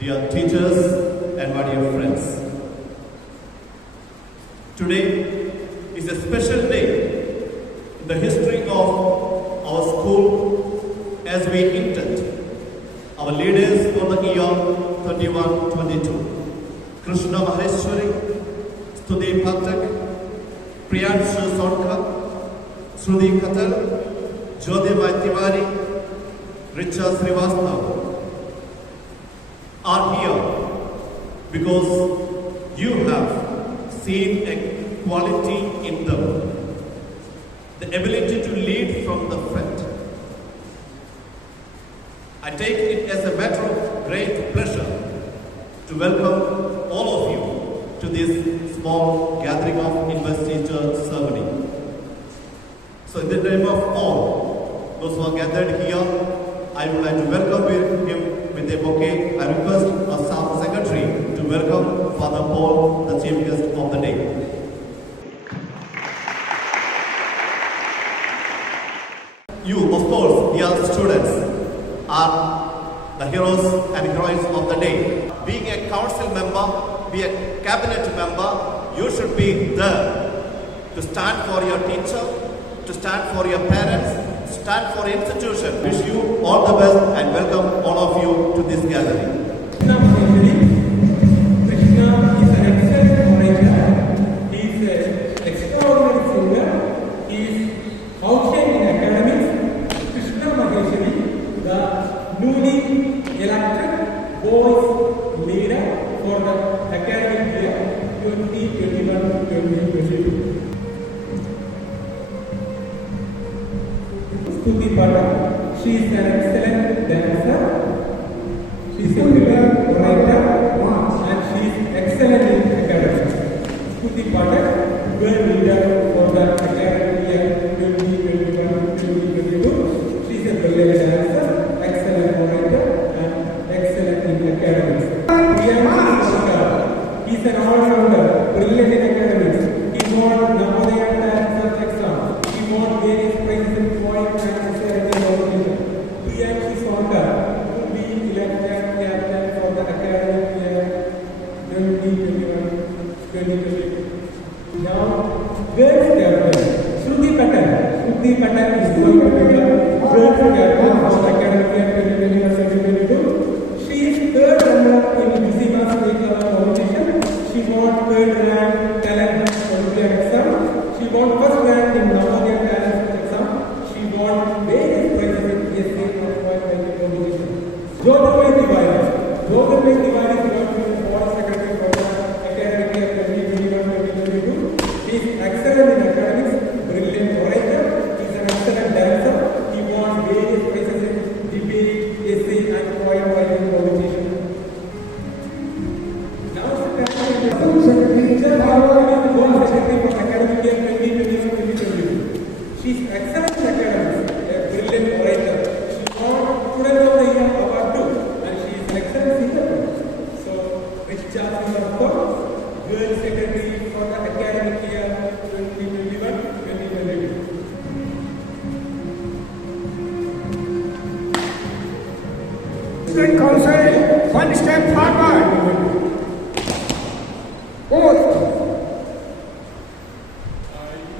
dear teachers, and my dear friends. Today is a special day in the history of our school as we induct our leaders for the year 21-22. Krishna Maheshwari, Stuti Pathak, Priyanshu Sonka, Shruti Khatar, Jyotirmay Tiwari, Richa Srivastava are here because you have seen a quality in them, the ability to lead from the front. I take it as a matter of great pleasure to welcome all of you to this small gathering of investiture ceremony. So in the name of all those who are gathered here, I would like to welcome him with a bouquet. I request our staff secretary to welcome Father Paul, the chief guest of the day. You, of course, dear students, are the heroes and heroines of the day. Being a council member, be a cabinet member, you should be there to stand for your teacher, to stand for your parents, stand for institution. Wish you all the best and welcome all of you to this gathering. Krishna is an excellent orator. He is an extraordinary singer. He is outstanding in academics. Krishna Maheshwari, the newly elected boys leader for the academic year 2021-2022. Stuti Pathak, she is an excellent dancer, she is a brilliant writer, and she is excellent in academics. Stuti Pathak, girl leader for the academic year 2021-2022. She is a brilliant dancer, excellent writer, and excellent in academics. Priyanshu Sonka, he is an all-rounder, brilliant in academics. He won Navodaya Answer exam. He won various prizes in poetry and essay and competition. Priyanshu Sonka will be elected captain for the academic year 2021-2022. Now, girls captain, Shruti Khatar. Shruti Khatar is going to be the girls captain for the academic year 2021-2022. She is third runner in Visima State level competition. She won third rank talent Olympiad exam. She won first rank in Navodaya talent exam. She won various prizes in essay and poetry competition. Jyotirmay Tiwari. Jyotirmay Tiwari is going to be the board secretary for the academic year 2021-2022. He is excellent in academics, brilliant orator. He is an excellent dancer. He won various prizes in debate, essay and poem writing competition. Now, secretary is the board secretary for academic year 2021-2022. She is excellent in academics, a brilliant orator. She won Student of the Year Award too, and she is an excellent singer. So, Richa Srivastava, girl secretary for the academic year 2021-2022. Student Council, one step forward. Both.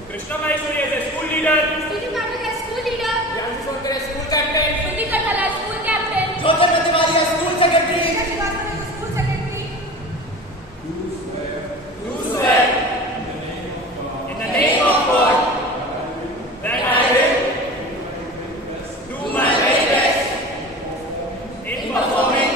Krishna Maheshwari as a school leader. Stuti Pathak as school leader. Priyanshu Sonka as school captain. Shruti Khatar as school captain. Jyotirmay Tiwari as school secretary. Richa Srivastava as school secretary. Do swear in the name of God that I will do my very best in performing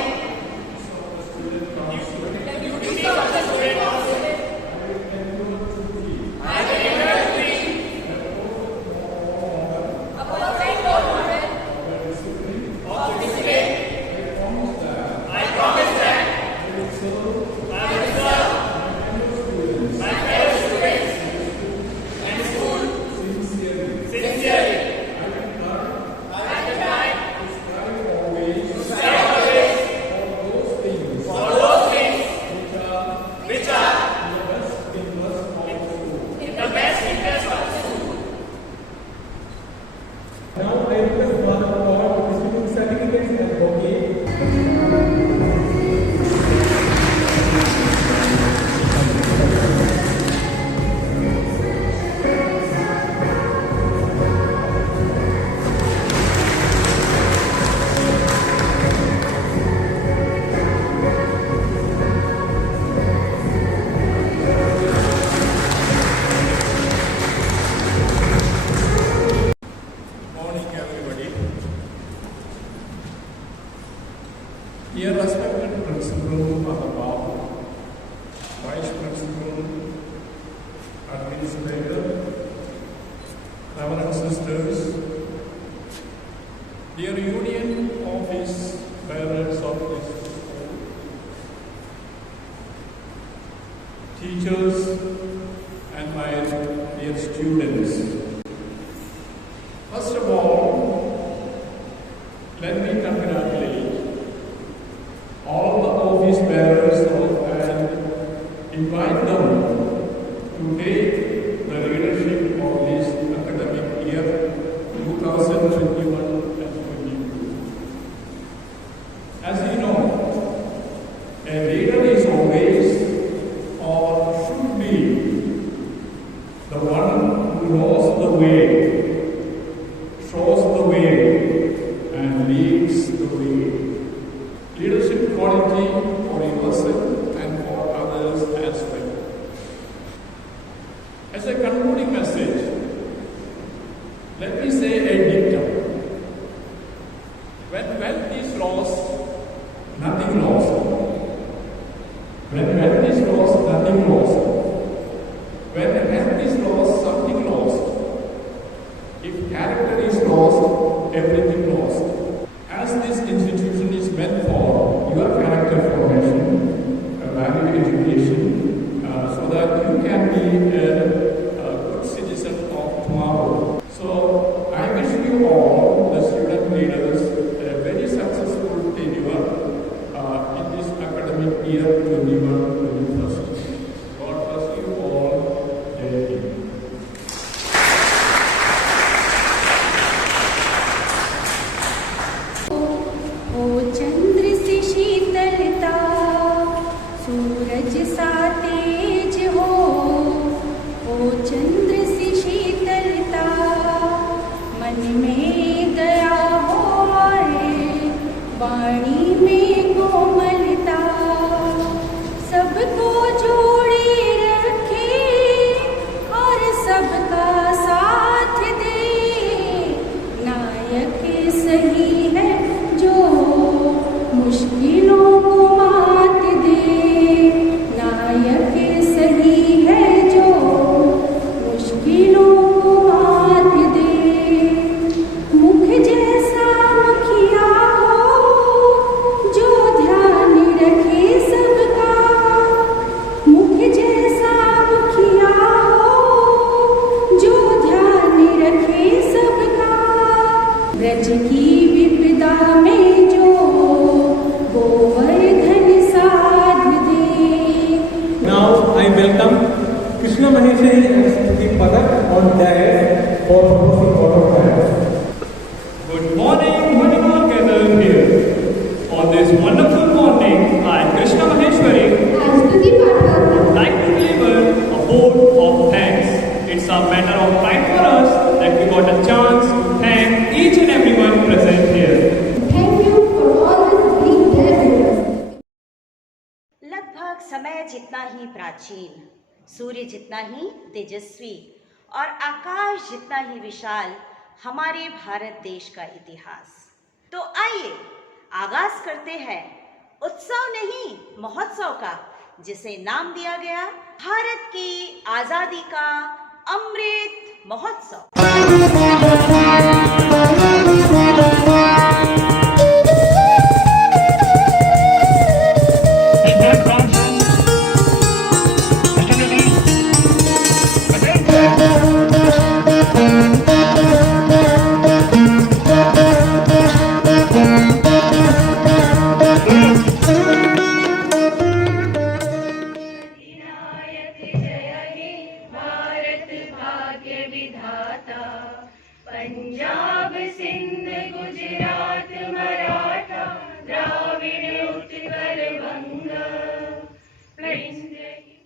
teachers, and my dear students. First of all, let me congratulate all the office bearers and invite them to take the leadership of this academic year 2021 and 22. As you know, a leader is always or should be the one who knows the way, shows the way, and leads the way. Leadership quality for a person and for others as well. As a concluding message, let me say a dictum. When wealth is lost, nothing lost. When wealth is lost, nothing lost. When health is lost, something lost. If character is lost, everything lost. As this institution is meant for your character formation, value education, so that you can be a good citizen of tomorrow. So I wish you all, the student leaders, a very successful tenure in this academic year 21-21. God bless you all. Jai Hind. ओ चंद्र से शीतलता, सूरज सा तेज हो। ओ चंद्र से शीतलता, मन में गया हो रे, वाणी में कोमलता, सबको जोड़े रखे और सबका साथ दे। नायक सही है जो मुश्किलों को मात दे। नायक सही है जो मुश्किलों को मात दे। मुख जैसा मुखिया हो जो ध्यान रखे सबका। मुख जैसा मुखिया हो जो ध्यान रखे सबका। ब्रज की विपदा में जो गोवर्धन साध दे। Now I welcome Krishna Maheshwari and Shruti Padak on dais for proposing vote of thanks. Good morning, one and all gathered here. On this wonderful morning, I, Krishna Maheshwari, would like to deliver a vote of thanks. It's a matter of pride for us that we got a chance to thank each and everyone present here. Thank you for always being there with us. लगभग समय जितना ही प्राचीन, सूर्य जितना ही तेजस्वी और आकाश जितना ही विशाल हमारे भारत देश का इतिहास। तो आइए आगाज करते हैं उत्सव नहीं महोत्सव का, जिसे नाम दिया गया भारत की आजादी का अमृत महोत्सव। पंजाब सिंध गुजरात मराठा द्राविड़ उत्कल बंग।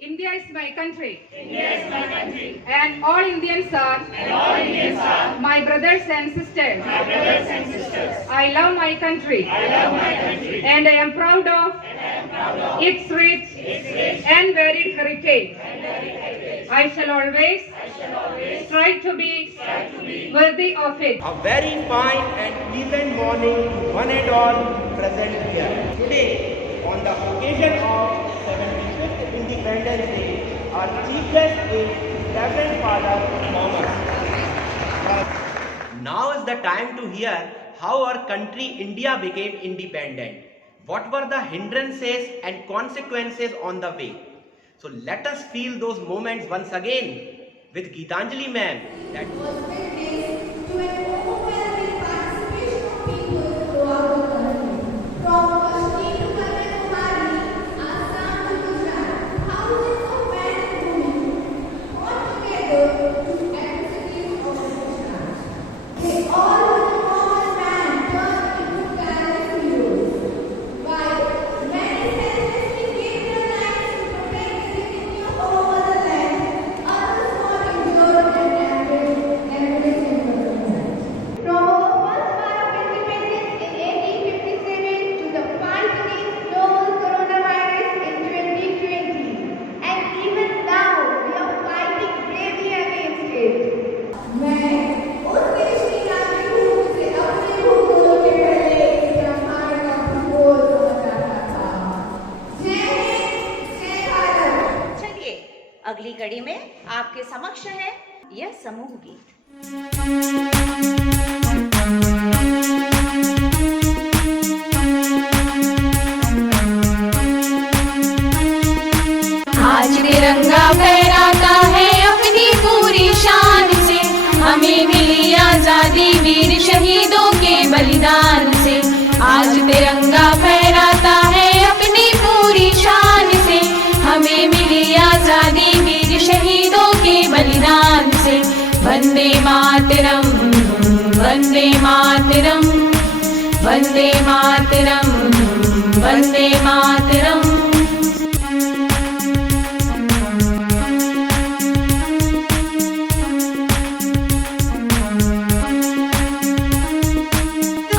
India is my country. India is my country. And all Indians are. My brothers and sisters. I love my country. And I am proud of its rich and varied heritage. I shall always strive to be worthy of it. A very fine and pleasant morning to one and all present here. Today, on the occasion of 75th Independence Day, our chief guest is Reverend Father Thomas. Now is the time to hear how our country India became independent. What were the hindrances and consequences on the way? So let us feel those moments once again with Geetanjali ma'am. That was witnessed to an overwhelming participation of people throughout the country. From Kashmir to Kanyakumari, Assam to Gujarat, thousands of men and women fought together to adversities of the Gujarat. They all with a common man turned into tireless heroes. While many selflessly gave their lives to protect the dignity of our motherland, others fought endured and acted every single moment. From our first war of independence in 1857 to the fight against global coronavirus in 2020, and even now we are fighting bravely against it. मैं उस देश की नागरिक हूँ जिसे अपने भूगोल के पहले ब्रह्मांड का भूगोल समझ आता था। जय हिंद, जय भारत। चलिए अगली कड़ी में आपके समक्ष है यह समूह गीत। आज तिरंगा फहराता है अपनी पूरी शान से, हमें मिली आजादी वीर शहीदों के बलिदान से। आज तिरंगा फहराता है अपनी पूरी शान से, हमें मिली आजादी वीर शहीदों के बलिदान से। वंदे मातरम, वंदे मातरम, वंदे मातरम, वंदे मातरम।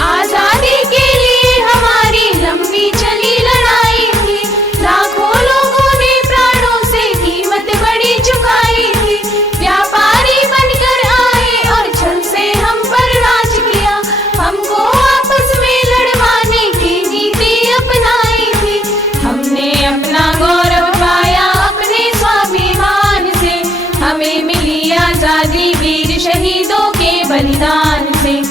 आजादी के लिए हमारी लंबी चली लड़ाई थी, लाखों लोगों ने प्राणों से कीमत बड़ी चुकाई थी। व्यापारी बनकर आए और छल से हम पर राज किया, हमको आपस में लड़वाने की नीति अपनाई थी। हमने अपना गौरव पाया अपने स्वाभिमान से, हमें मिली आजादी वीर शहीदों के बलिदान से।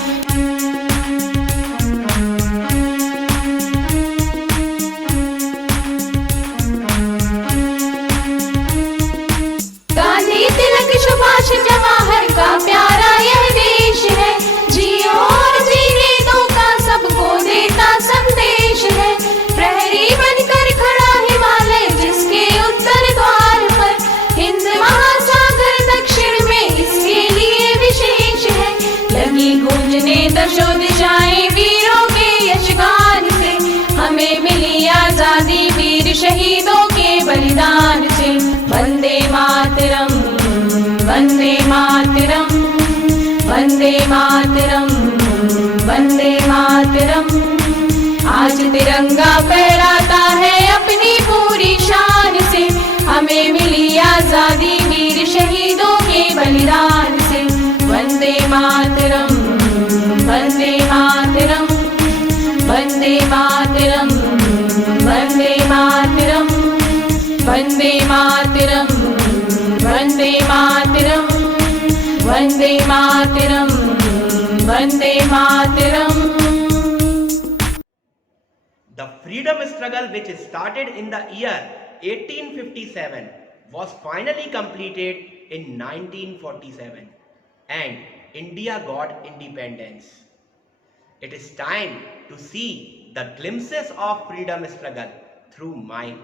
गांधी तिलक सुभाष जवाहर का प्यारा यह देश है, जियो और जीने दो का सबको देता संदेश है। प्रहरी बनकर खड़ा हिमालय जिसके उत्तर द्वार पर, हिंद महासागर दक्षिण में इसके लिए विशेष है। लगी गूंजने दशो दिशाएं वीरों के यशगान से, हमें मिली आजादी वीर शहीदों के बलिदान से। वंदे मातरम, वंदे मातरम, वंदे मातरम, वंदे मातरम। आज तिरंगा फहराता है अपनी पूरी शान से, हमें मिली आजादी वीर शहीदों के बलिदान से। Vande Mataram, Vande Mataram, Vande Mataram, Vande Mataram, Vande Mataram, Vande Mataram, Vande Mataram, Vande Mataram. the freedom struggle which started in the year 1857 was finally completed in 1947 and India got independence. It is time to see the glimpses of freedom struggle through mime.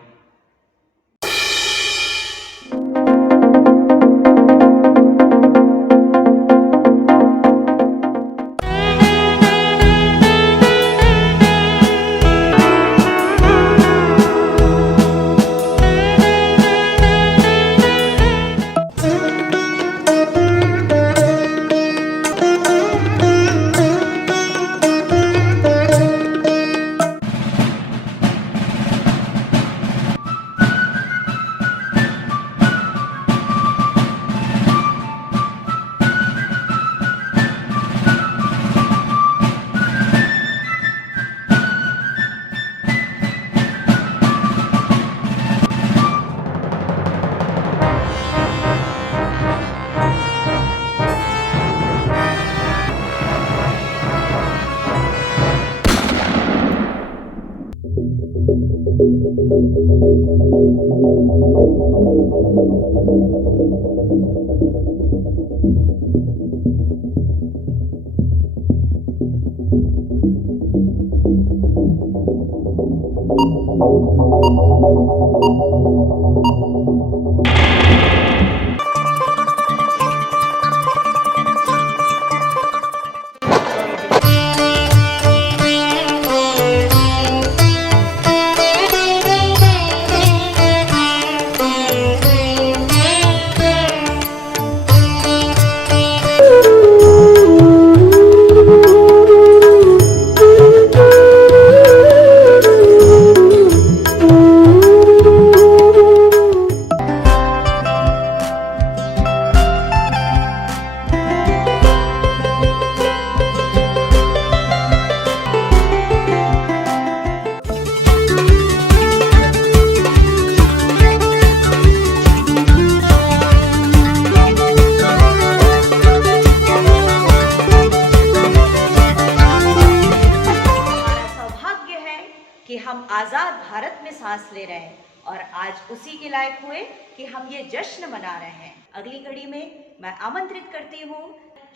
कि हम आज़ाद भारत में सांस ले रहे हैं और आज उसी के लायक हुए कि हम ये जश्न मना रहे हैं। अगली कड़ी में मैं आमंत्रित करती हूँ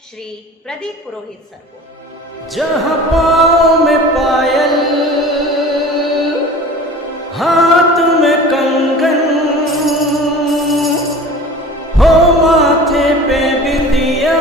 श्री प्रदीप पुरोहित सर को। जहाँ पाँव में पायल, हाथ में कंगन, हो माथे पे बिंदिया,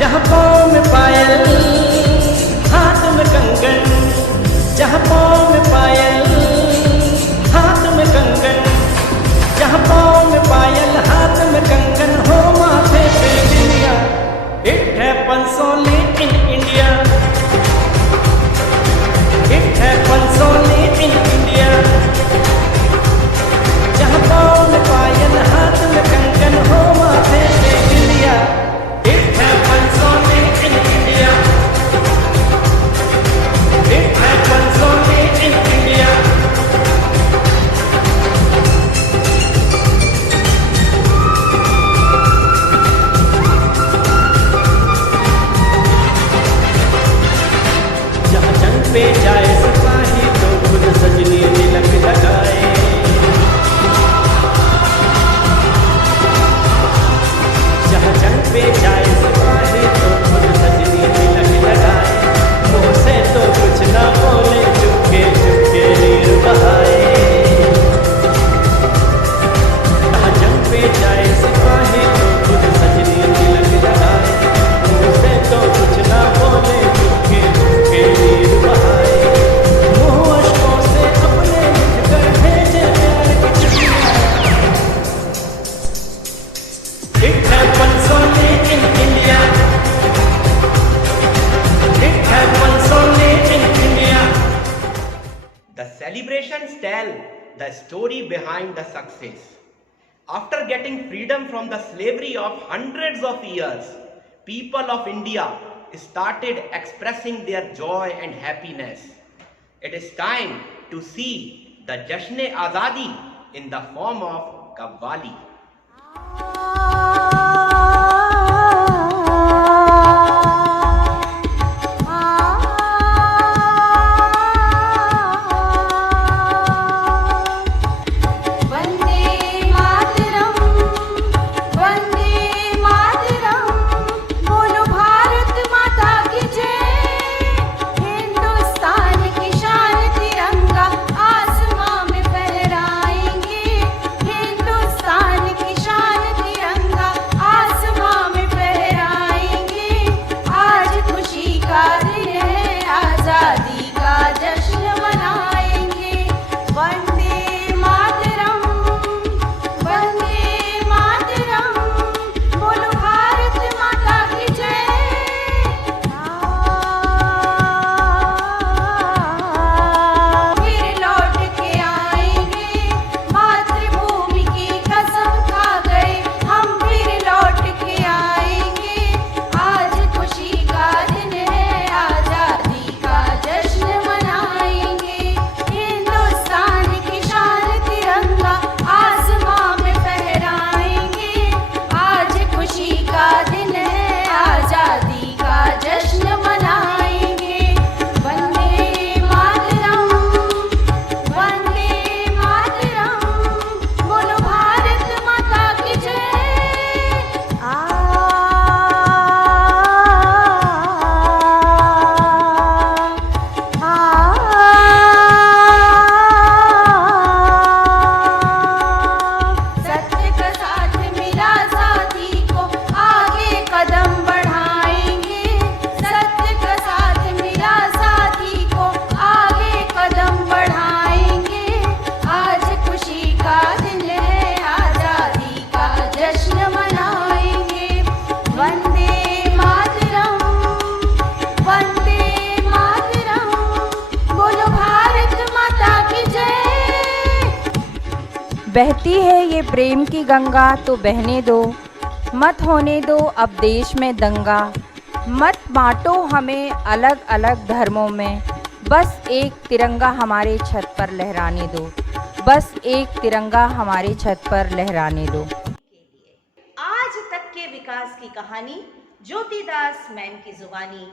जहाँ पाँव में पायल, हाथ में कंगन, जहाँ पाँव में पायल, हाथ में कंगन, जहाँ पाँव में पायल, हाथ में कंगन, हो माथे पे बिंदिया। It happens only in India. It happens only in India. जहाँ पाँव में पायल, हाथ में कंगन, हो माथे पे बिंदिया। It happens only in India. It happens only in India. जहाँ जंग पे जाए सिपाही तो खुद सजनी तिलक लगाए। जहाँ जंग पे जाए सिपाही तो खुद सजनी तिलक लगाए। मुँह से तो कुछ ना बोले, चुपके चुपके नीर बहाए। जहाँ जंग पे जाए सिपाही तो खुद सजनी तिलक लगाए। मुँह से तो कुछ ना बोले, चुपके चुपके नीर बहाए। मुँह अश्कों से अपने लिख कर भेजे प्यार की चिट्ठियाँ। It happens only in India. It happens only in India. The celebrations tell the story behind the success. After getting freedom from the slavery of hundreds of years, people of India started expressing their joy and happiness. It is time to see the Jashn-e-Azadi in the form of Qawwali. आसमां में फहराएंगे, हिंदुस्तान की शान तिरंगा। बहती है ये प्रेम की गंगा तो बहने दो, मत होने दो अब देश में दंगा। मत बांटो हमें अलग अलग धर्मों में, बस एक तिरंगा हमारे छत पर लहराने दो, बस एक तिरंगा हमारे छत पर लहराने दो। आज तक के विकास की कहानी ज्योतिदास मैम की जुबानी।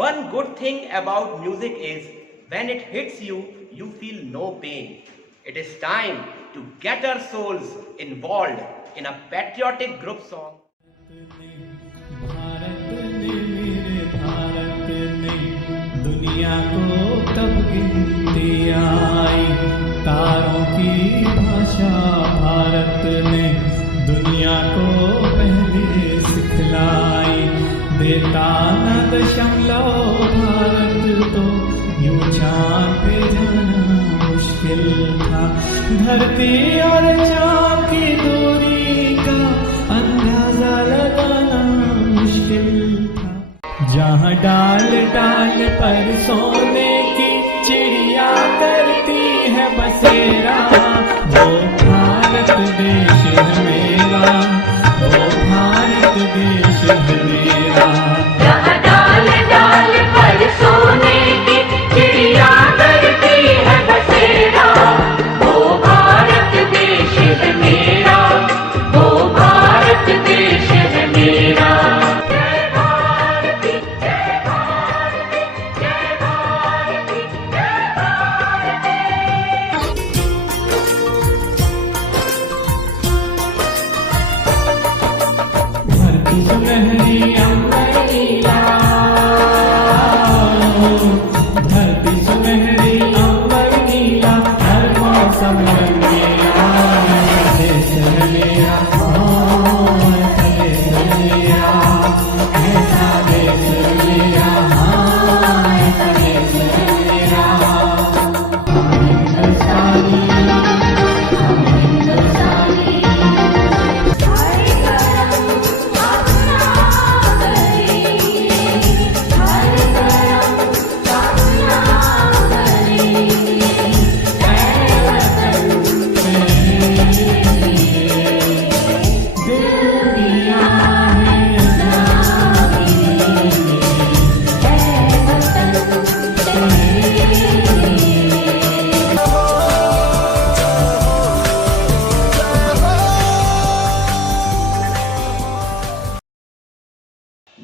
One good thing about music is when it hits you, you feel no pain. It is time to get our souls involved in a patriotic group song. दुनिया को तब गिनती आई, तारों की भाषा भारत ने दुनिया को पहले सिखलाई। देता न दशमलव भारत तो यूं चांद पे जाना मुश्किल था। धरती और चांद की दूरी का अंदाजा लगाना मुश्किल था। जहाँ डाल डाल पर सोने की चिड़िया करती है बसेरा, वो भारत देश है मेरा, वो भारत देश है मेरा। जहाँ डाल डाल पर सोने की चिड़िया करती है बसेरा, वो भारत देश है मेरा, वो भारत देश है मेरा। सुनहरी अंबर नीला, धरती सुनहरी अंबर नीला, हर मौसम रंगीला। देश है मेरा, देश है मेरा, ऐसा देश है मेरा, ऐसा देश है मेरा। हिंदुस्तानी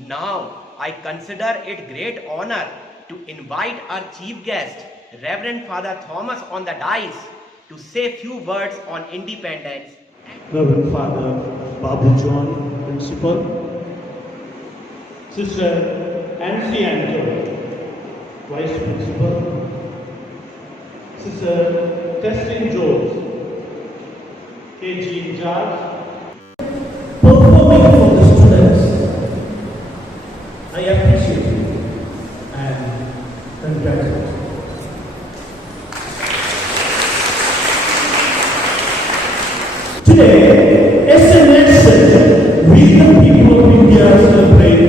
Now, I consider it great honor to invite our chief guest, Reverend Father Thomas on the dais to say few words on independence. Reverend Father Babu John, Principal, Sister Nancy Anto, Vice Principal, Sister Testin Jones, KG in charge, performing for the students. I appreciate you and congratulate you. Today, as a nation, we the people of India celebrate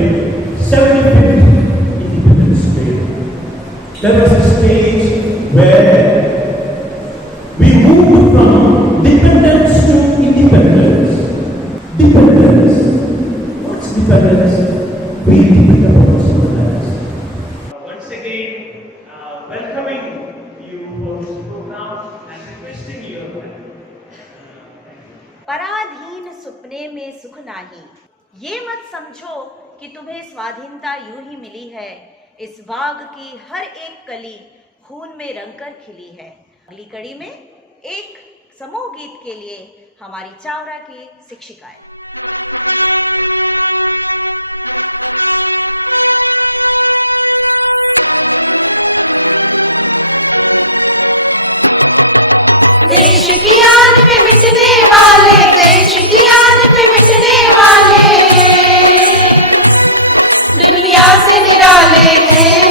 75th Independence Day. That was a stage where we moved from dependence to independence. Dependence. What's dependence? We depend upon someone else. Once again, welcoming you for this program and requesting you. पराधीन सुपने में सुख नाही, ये मत समझो कि तुम्हें स्वाधीनता यूं ही मिली है। इस बाग की हर एक कली खून में रंगकर खिली है। अगली कड़ी में एक समूह गीत के लिए हमारी चावड़ा की शिक्षिकाएं। देश की आन पे मिटने वाले, देश की आन पे मिटने वाले, दुनिया से निराले हैं,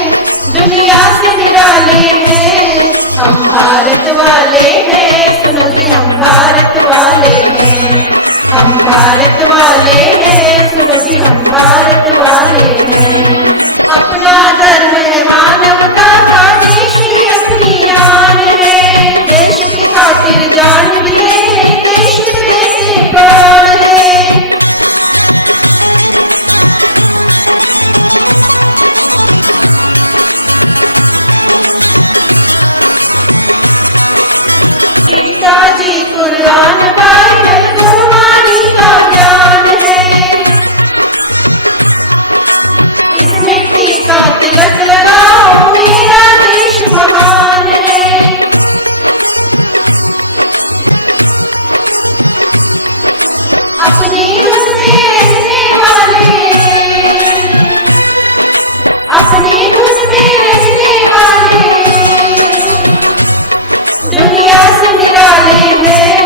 दुनिया से निराले हैं, हम भारत वाले हैं, सुनो जी हम भारत वाले हैं, हम भारत वाले हैं, सुनो जी हम भारत वाले हैं। अपना धर्म है मानवता का, देश ही अपनी आन है, देश की खातिर जान भी ले, देश पे देते प्राण है। गीता जी, कुरान, बाइबल, गुरबाणी का ज्ञान है, इस मिट्टी का तिलक लगाओ, मेरा देश महान है। अपनी धुन में रहने वाले, अपनी धुन में रहने वाले, दुनिया से निराले हैं,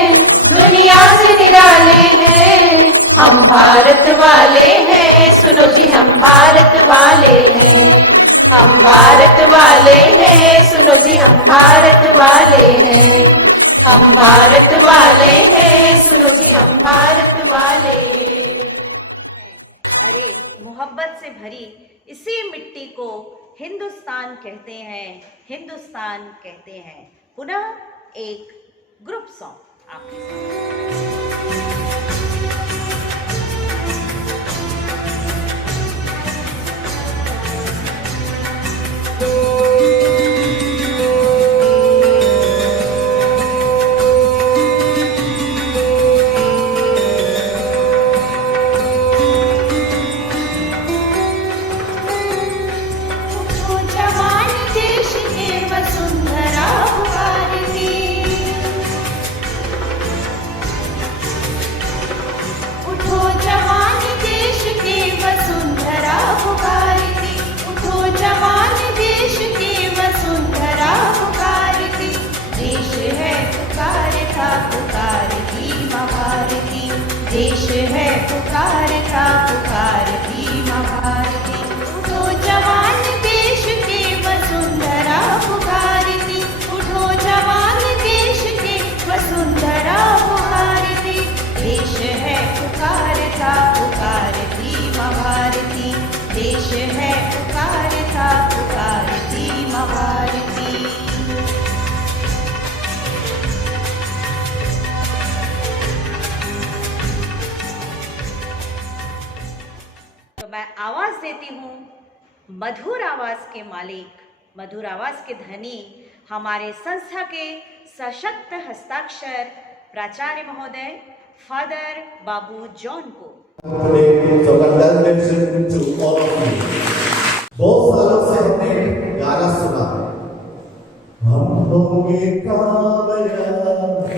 दुनिया से निराले हैं, हम भारत वाले हैं, सुनो जी हम भारत वाले हैं, हम भारत वाले हैं, सुनो जी हम भारत वाले हैं, हम भारत वाले हैं, सुनो जी हम भारत वाले हैं। अरे मोहब्बत से भरी इसी मिट्टी को हिंदुस्तान कहते हैं, हिंदुस्तान कहते हैं। पुनः एक ग्रुप सॉन्ग आपके साथ। देश है पुकार का, पुकार की माँ भारती, उठो जवान देश की वसुंधरा पुकारती, उठो जवान देश की वसुंधरा पुकारती, देश है पुकार का, पुकार की माँ भारती, देश है पुकार का, पुकार की माँ भारती। मैं आवाज देती हूँ मधुर आवाज के मालिक, मधुर आवाज के धनी, हमारे संस्था के सशक्त हस्ताक्षर प्राचार्य महोदय फादर बाबू जॉन को। बहुत सालों से हमने गाना सुना, हम होंगे कामयाब,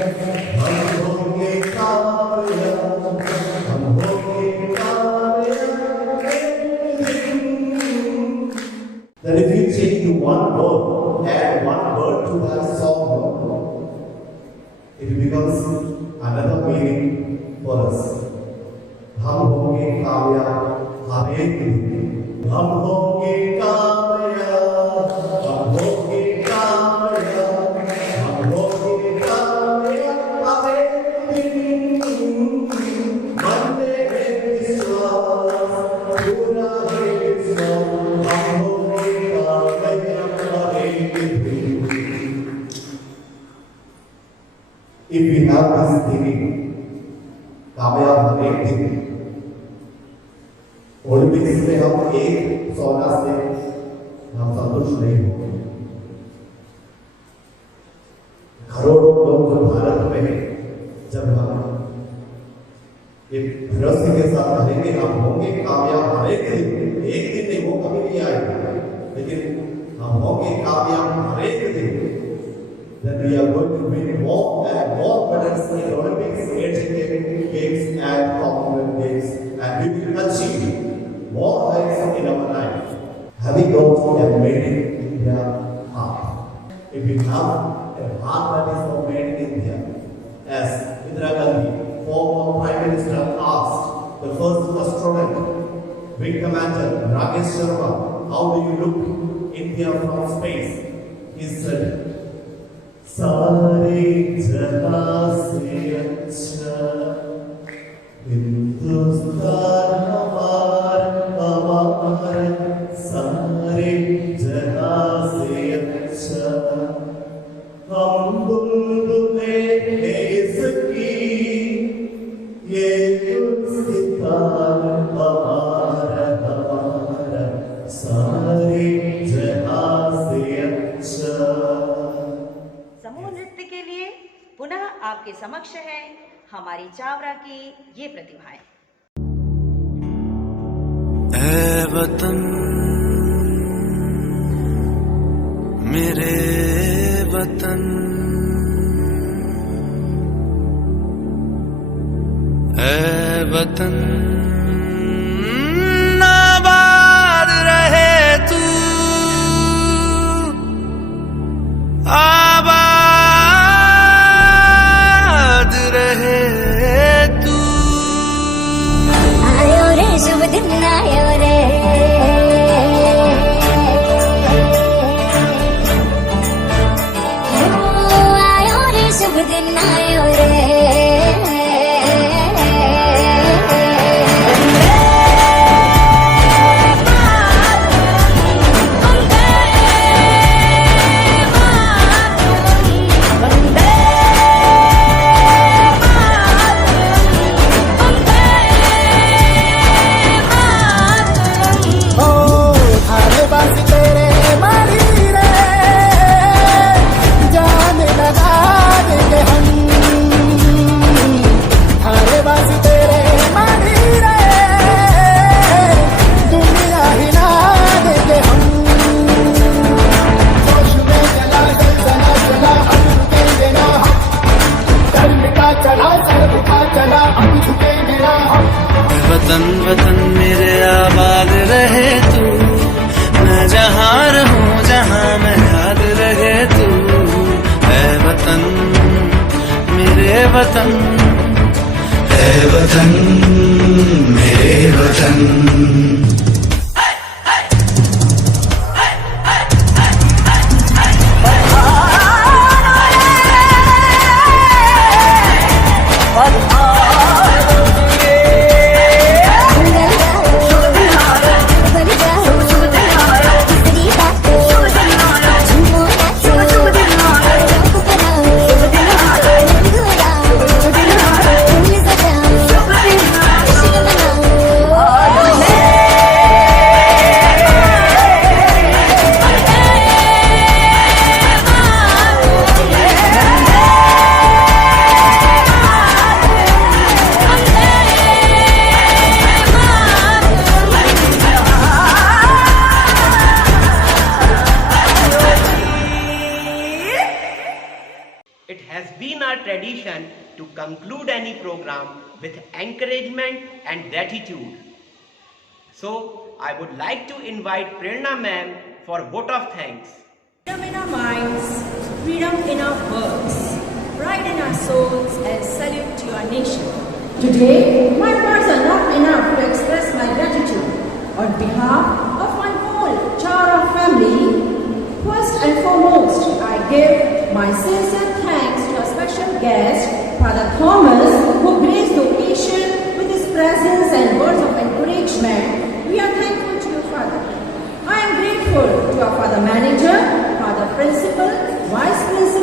हम होंगे कामयाब, हम होंगे कामयाब। That if you change one word, add one word to that song, it becomes another meaning for us. हम होंगे कामयाब हर एक दिन, हम होंगे कामयाब, हम होंगे कामयाब, हम होंगे कामयाब हर एक दिन। मन में है विश्वास, पूरा है विश्वास, हम होंगे कामयाब हर एक दिन। If we have this thinking, कामयाब हर एक दिन, ओलंपिक्स में हम एक सोना से हम संतुष्ट नहीं होंगे। करोड़ों लोग जो भारत में हैं, जब हम एक भरोसे के साथ कहेंगे हम होंगे कामयाब हर एक दिन नहीं, वो कभी नहीं आएगा, लेकिन हम होंगे कामयाब हर एक दिन, then we are going to win more and more medals in Olympics. have a heart that is for made in India. As Indira Gandhi, former Prime Minister, asked the first astronaut, Wing Commander Rakesh Sharma, how do you look India from space? He said, Sare jahan se acha Hindustan hamara Sare jahan se acha Hum bulbule iski Ye Hindustan hamara Sare jahan se acha. समूह नृत्य के लिए पुनः आपके समक्ष है हमारी चावरा की ये प्रतिभाएं। ऐ वतन मेरे वतन ऐ वतन आबाद रहे तू आबाद रहे तू आयो रे शुभ दिन आयो रे आयो रे शुभ दिन आयो रे वतन वतन मेरे आबाद रहे तू मैं जहाँ रहूं जहाँ मैं याद रहे तू ऐ वतन मेरे वतन ऐ वतन मेरे वतन It has been our tradition to conclude any program with encouragement and gratitude. So, I would like to invite Prerna ma'am for a vote of thanks. Freedom in our minds, freedom in our words, pride in our souls, and salute to our nation. Today, my words are not enough to express my gratitude. On behalf of my whole Chara family, first and foremost, I give my sincere thanks to our special guest, Father Thomas, who graced the occasion with his presence and words of encouragement. We are thankful to you, Father. I am grateful to our Father Manager, Father Principal, Vice Principal,